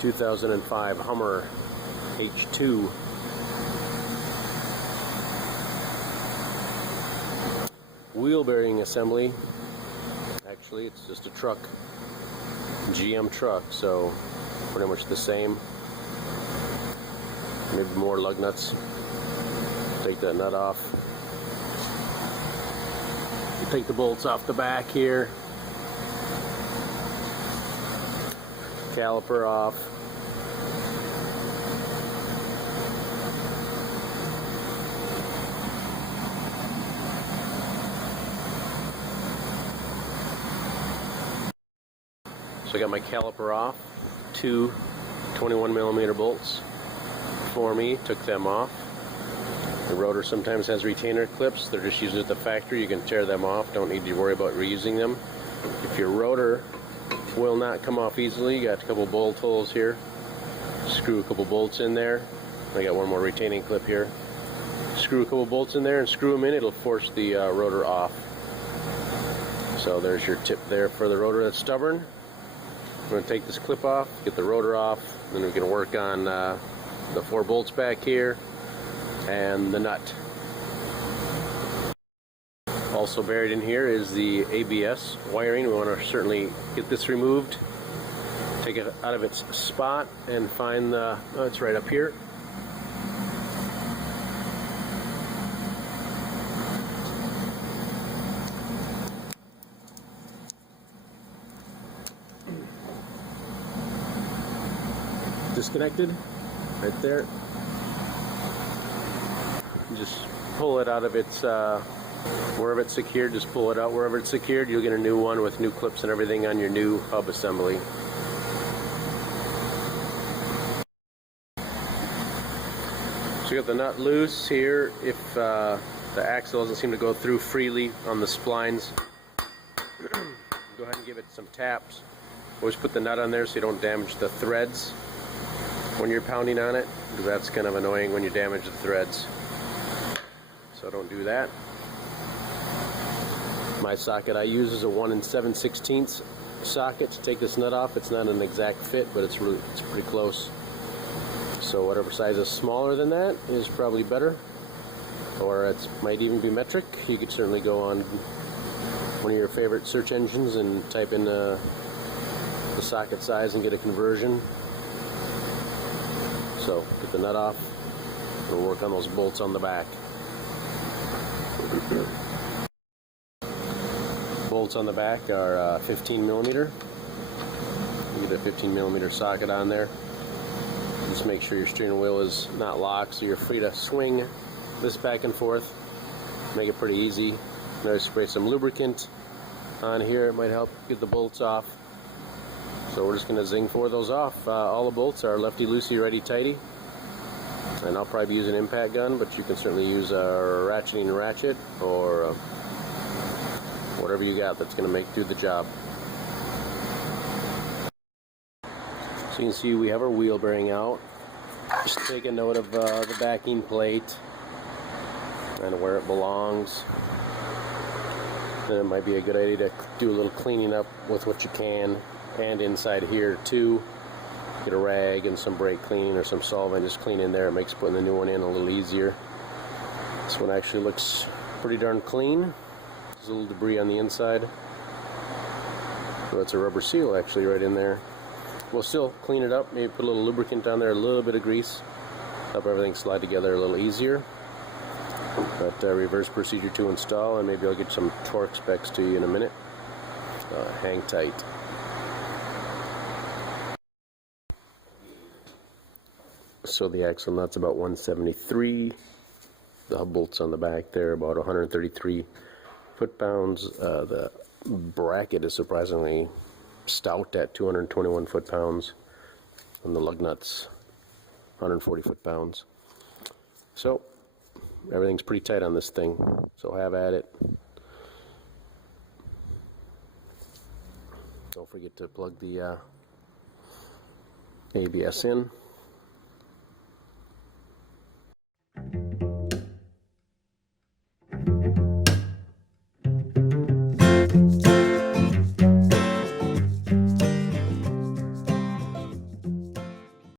2005 Hummer H2. Wheel bearing assembly. Actually, it's just a truck, GM truck, so pretty much the same. Maybe more lug nuts. Take that nut off. Take the bolts off the back here. Caliper off. So I got my caliper off. Two 21mm bolts for me. Took them off. The rotor sometimes has retainer clips. They're just used at the factory. You can tear them off. Don't need to worry about reusing them. If your rotor will not come off easily, you got a couple bolt holes here. Screw a couple bolts in there. I got one more retaining clip here. Screw a couple bolts in there and screw them in. It'll force the rotor off. So there's your tip there for the rotor that's stubborn. I'm going to take this clip off, get the rotor off, then we're going to work on the 4 bolts back here and the nut. Also buried in here is the ABS wiring. We want to certainly get this removed, take it out of its spot, and find the, oh, it's right up here. Disconnected right there. Just pull it out of its wherever it's secured. Just pull it out wherever it's secured. You'll get a new one with new clips and everything on your new hub assembly. So you got the nut loose here. If the axle doesn't seem to go through freely on the splines, go ahead and give it some taps. Always put the nut on there so you don't damage the threads when you're pounding on it, because that's kind of annoying when you damage the threads. So don't do that. My socket I use is a 1 7/16 socket to take this nut off. It's not an exact fit, but it's pretty close. So whatever size is smaller than that is probably better, or it might even be metric. You could certainly go on one of your favorite search engines and type in the socket size and get a conversion. So get the nut off. We'll work on those bolts on the back. Bolts on the back are 15mm. You get a 15mm socket on there. Just make sure your steering wheel is not locked, so you're free to swing this back and forth. Make it pretty easy. Now spray some lubricant on here. It might help get the bolts off. So we're just going to zing 4 of those off. All the bolts are lefty-loosey, righty-tighty. And I'll probably use an impact gun, but you can certainly use a ratcheting ratchet or whatever you got that's going to do the job. So you can see we have our wheel bearing out. Just take a note of the backing plate and where it belongs. Then it might be a good idea to do a little cleaning up with what you can. And inside here too, get a rag and some brake cleaning or some solvent, just clean in there. It makes putting the new one in a little easier. This one actually looks pretty darn clean. There's a little debris on the inside. So it's a rubber seal actually right in there. We'll still clean it up, maybe put a little lubricant on there, a little bit of grease, help everything slide together a little easier. But reverse procedure to install, and maybe I'll get some torque specs to you in a minute. Hang tight. So the axle nut's about 173. The hub bolts on the back there about 133 foot-pounds. The bracket is surprisingly stout at 221 foot-pounds. And the lug nuts 140 foot-pounds. So everything's pretty tight on this thing. So have at it. Don't forget to plug the ABS in.